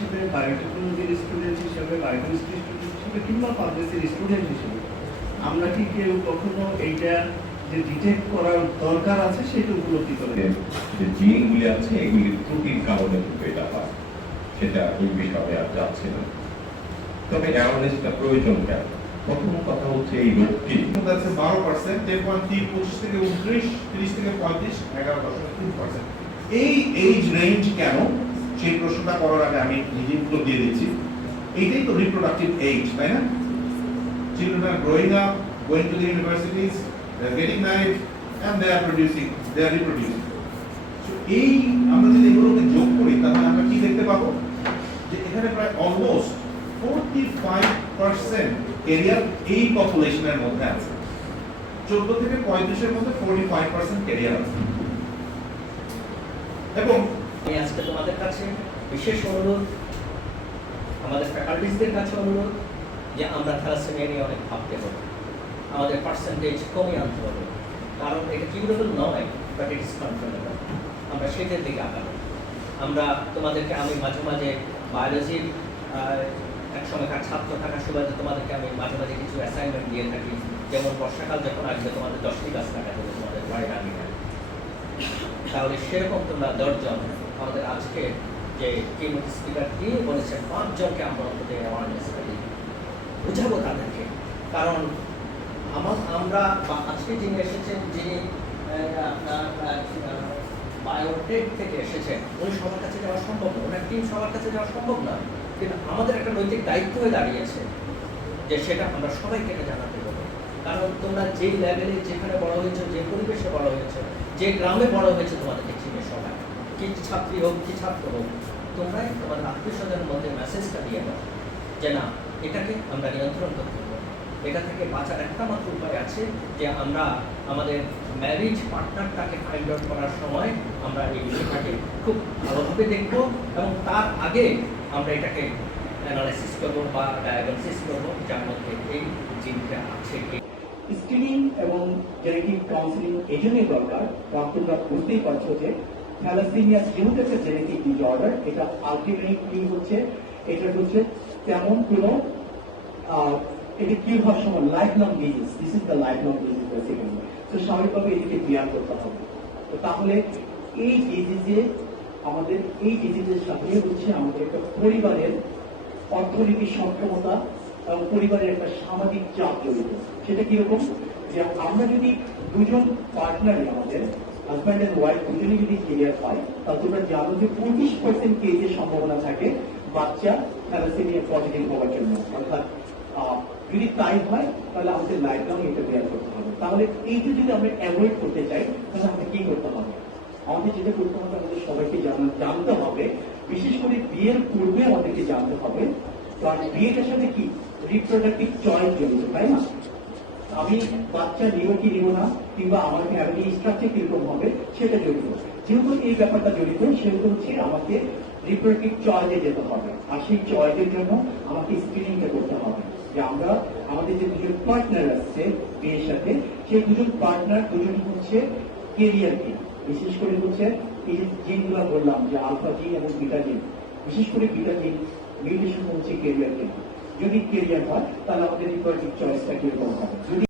হিসেবে বায়োটেকনোলজির স্টুডেন্ট হিসেবে বায়োকেমিস্ট্রি স্টুডেন্ট হিসেবে কিংবা ফার্মেসির স্টুডেন্ট হিসেবে আমরা কি কেউ কখনো এইটা যে ডিটেক্ট করার দরকার আছে সেটা উপলব্ধি করে যে জিনগুলি আছে এগুলির ত্রুটির কারণে কিন্তু এটা হয় সেটা এই বিষয়ে আর যাচ্ছে না। তবে অ্যাওয়ারনেসটা প্রয়োজন কেন? প্রথম কথা হচ্ছে এই রোগটি। আছে বারো পার্সেন্ট টেন পয়েন্ট তিন পঁচিশ থেকে উনত্রিশ তিরিশ থেকে পঁয়ত্রিশ এগারো দশমিক তিন পার্সেন্ট এই এইজ রেঞ্জ কেন? সেই প্রশ্নটা করার আগে আমি নিজে উত্তর দিয়ে দিচ্ছি। এইটাই তো রিপ্রোডাক্টিভ এইজ তাই না? আর growing up going to universities they are getting married and they are producing they are reproducing এই আমরা যদি এগুলোকে যোগ করি, তাহলে আমরা কি দেখতে পাবো? যে এখানে প্রায় অলমোস্ট ফোরটি ফাইভ পার্সেন্ট এরিয়ার এই পপুলেশনের মধ্যে আছে। চোদ্দ থেকে পঁয়ত্রিশের মধ্যে ফোরটি ফাইভ পার্সেন্ট ক্যারিয়ার আছে। এবং আমি আজকে তোমাদের কাছে বিশেষ অনুরোধ, আমাদের ফ্যাকাল্টিসদের কাছে অনুরোধ যে আমরা থ্যালাসেমিয়া নিয়ে অনেক ভাবতে হবে আমাদের পার্সেন্টেজ কমিয়ে আনতে হবে। কারণ এটা কিউরেবল নয় বাট ইট ইস কন্ট্রোলেবল আমরা সেটার দিকে আগাবো। আমরা তোমাদেরকে আমি মাঝে মাঝে বায়োলজির এক সময়কার ছাত্র থাকার সুবাদে তোমাদেরকে আমি মাঝে মাঝে কিছু অ্যাসাইনমেন্ট দিয়ে থাকি। যেমন বর্ষাকাল যখন আসবে, তোমাদের দশটি গাছ লাগাতে হবে তোমাদের বাড়ির আগে তাহলে সেরকম তোমরা দশজন আমাদের আজকে যে কিবোর্ড স্পিকার দিয়ে বলেছেন, পাঁচজনকে আমরা অন্তত অ্যাওয়ারনেসটা দিই। বুঝাবো তাদেরকে। কারণ আমার আমরা আজকে যিনি এসেছেন, যিনি বায়োটেক থেকে এসেছেন, উনি সবার কাছে যাওয়া সম্ভব না। ওনার টিম সবার কাছে যাওয়া সম্ভব না। কিন্তু আমাদের একটা নৈতিক দায়িত্ব হয়ে দাঁড়িয়েছে যে সেটা আমরা সবাইকে জানাতে হবে। কারণ তোমরা যেই লেভেলে যেখানে বড় হয়েছে, যে পরিবেশে বড় হয়েছে যে গ্রামে বড় হয়েছে তোমাদেরকে চিনে সবাই, কি ছাত্রী হোক, কি ছাত্র হোক, তোমরাই তোমাদের আত্মীয় স্বজনের মধ্যে মেসেজটা দিয়ে দাও যে না, এটাকে আমরা নিয়ন্ত্রণ করতে এটা থেকে বাঁচার একটা মাত্র উপায় আছে যে আমরা আমাদের ম্যারিজ পার্টনারটাকে ফাইন্ড আউট করার সময় আমরা এই বিষয়টাকে খুব ভালোভাবে দেখব এবং তার আগে আমরা এটাকে অ্যানালাইসিস করব বা ডায়াগনোসিস করব যার মধ্যে এই জিনটা আছে কি স্ক্রিনিং এবং জেনেটিক কাউন্সিলিং এই জন্যই দরকার, কারণ তোমরা বুঝতেই পারছ যে থ্যালাসেমিয়া যেহেতু একটা জেনেটিক ডিসঅর্ডার, এটা আলটিমেটলি হচ্ছে? এটা হচ্ছে তেমন কোনো এটা কি হওয়ার সময় life long disease this is the life long disease basically তো স্বাভাবিকভাবে এদিকে বিয়ার করতে হবে। তো তাহলে এই ডিজিজে আমাদের, এই ডিজিজের সাথে হচ্ছে আমাদের একটা পরিবারের অর্থনীতির সক্ষমতা এবং পরিবারের একটা সামাজিক চাপ জড়িত। সেটা কীরকম যে আমরা যদি দুজন পার্টনারই আমাদের হাজব্যান্ড এন্ড ওয়াইফ দুজনে যদি ক্লিয়ার পায় তাহলে তোমরা জানো যে পঁচিশ পার্সেন্ট কেজের সম্ভাবনা থাকে বাচ্চা থ্যালাসেমিয়া পজিটিভ হওয়ার জন্য। অর্থাৎ যদি তাই হয়, তাহলে আমাদের লাইফ লং এটা করতে হবে। তাহলে এইটা যদি আমরা অ্যাভয়েড করতে চাই, তাহলে আমাদের কি করতে হবে? আমাদের যেটা করতে হবে, আমাদের সবাইকে জানা- জানতে হবে। বিশেষ করে বিয়ের পূর্বে আমাদেরকে জানতে হবে বিয়েটার সাথে কি রিপ্রোডাক্টিভ চয়েস জড়িত, তাই না? আমি বাচ্চা নিব কি নিব না, কিংবা আমার ফ্যামিলি স্ট্রাকচার কীরকম হবে, সেটা জড়িত। যেহেতু এই ব্যাপারটা জড়িত, সেহেতু হচ্ছে আমাকে রিপ্রোডাক্টিভ চয়েসে যেতে হবে। আর সেই চয়েসের জন্য আমাকে স্ক্রিনিংটা করতে হবে। যে আমরা, আমাদের যে দুজন পার্টনার আসছে বিয়ের সাথে, সেই দুজন পার্টনার দুজন হচ্ছে কেরিয়ার কি। বিশেষ করে হচ্ছে এই জিনগুলো বললাম, যে আলফা জিন এবং বিটা জিন বিশেষ করে বিটা জিন মিউটেশন হচ্ছে কেরিয়ার কি যদি কেরিয়ার হয় তাহলে আমাদের রিপ্রোডাক্টিভ চয়েসটা কীরকম হবে?